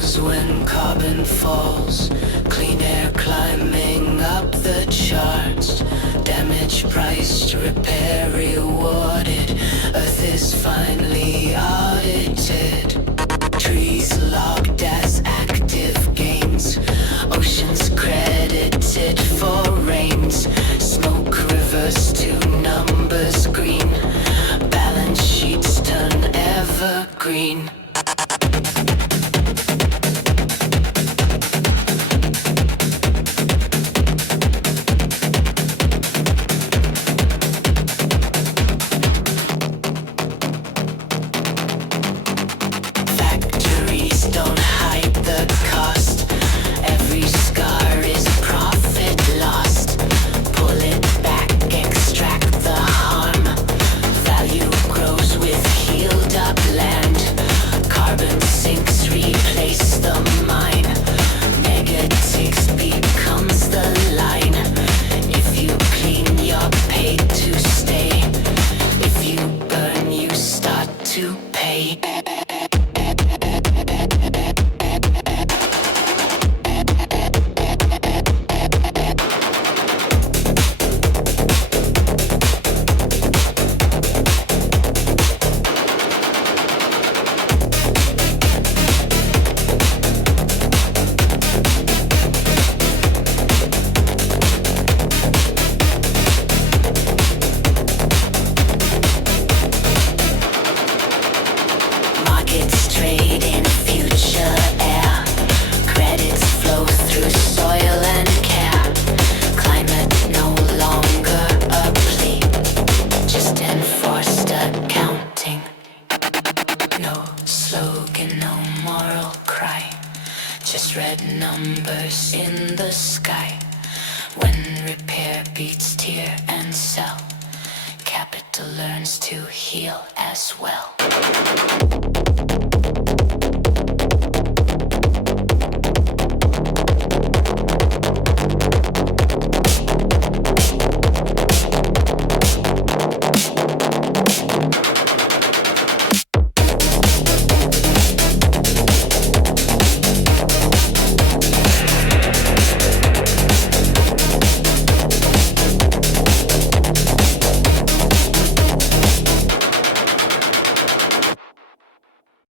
glows when carbon falls. Clean air climbing up the charts. Damage priced, repair rewarded. Earth is finally audited. Trees logged as active gains. Oceans credited for rains. Smoke reversed to numbers green. Balance sheets turn evergreen. Factories don't hide the cost. Every scar is profit lost. Pull it back, extract the harm. Value grows with healed up land. Carbon sinks, replace the mine. Negatives becomes the line. If you clean, you're paid to stay. If you burn, you start to pay. Markets trade in future air. Credits flow through soil and care. Climate no longer a plea, just enforced accounting. No slogan, no moral cry, just red numbers in the sky. When repair beats tear and sell, capital learns to heal as well.